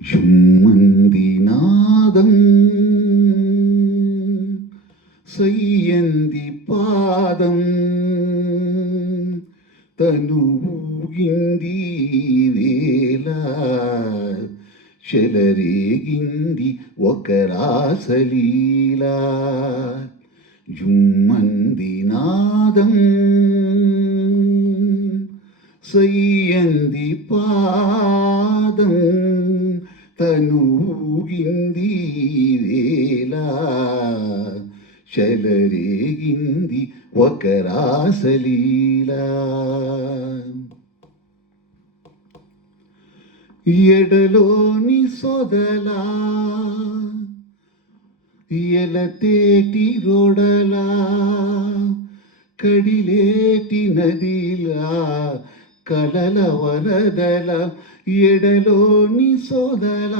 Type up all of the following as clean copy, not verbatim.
జుమ్మంది నాదం సయ్యంది పాదం తను ఊగింది వేళ చెలరేగింది ఒక రాసలీలా జుమ్మంది నాదం సయ్యంది పాదం తనూగింది వేళ చెలరేగింది ఒక రాసలీలా ఎడలోని సొదలా ఎలతేటి రొడలా కడిలేటి నదిలా కలల వరదల ఎడలోని సోదల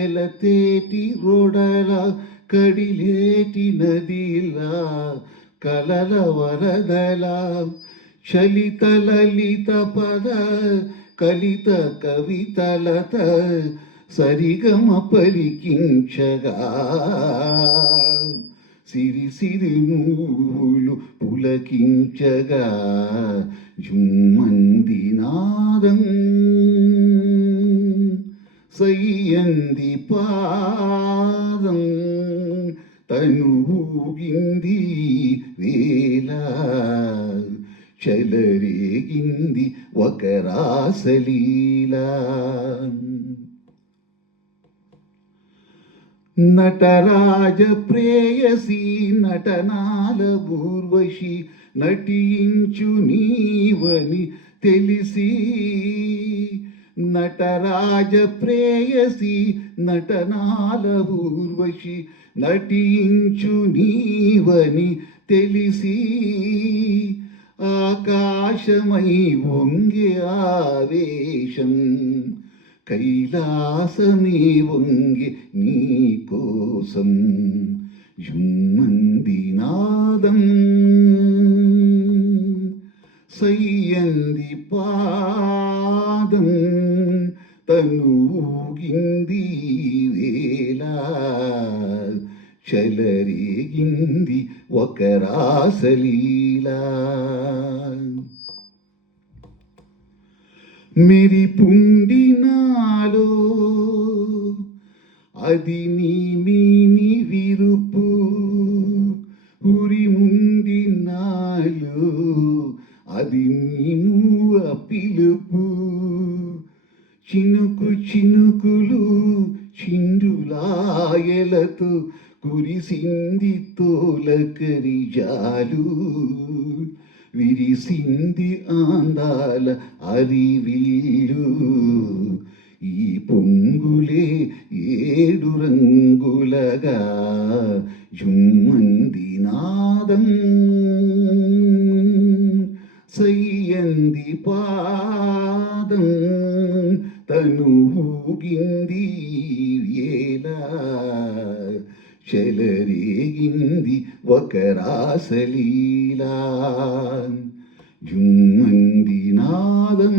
ఎలతేటి రొడల కడిలేటి నదిలా కలల వరదల చలిత లలిత పద కలిత కవితలత సరిగమ పలికించగా సిరి సిరి మూలు పులకించగా జుమ్మంది నాదం సయ్యంది పాదం తనూగింది వేళ చెలరేగింది ఒక రాసలీలా నటరాజ ప్రేయసి నటనాల ఊర్వశి నటించు నీవని తెలిసి నటరాజ ప్రేయసి నటనాల ఊర్వశి నటించు నీవని తెలిసి ఆకాశమై వంగే ఆవేశం కైలాసమే వంగి నీ కోసం జుమ్మంది నాదం సయ్యంది పాదం తనూగింది వేళ చెలరేగింది ఒక రాసలీలా మెరిపుండి నాలో అది నీమిని విరుపు ఉరిముండి నాలో అది నీము పిలుపు చినుకు చినుకులు చిందులాయలతో కురిసింది తోలకరి జాలు విరిసింది ఆందాల అరివిల్లు ఈ పొంగులే ఏడు రంగులగా జుమ్మంది నాదం సయ్యంది పాదం తనూగింది వేళ చెలరేగింది ఒక రాసలీలా జుమ్మంది నాదం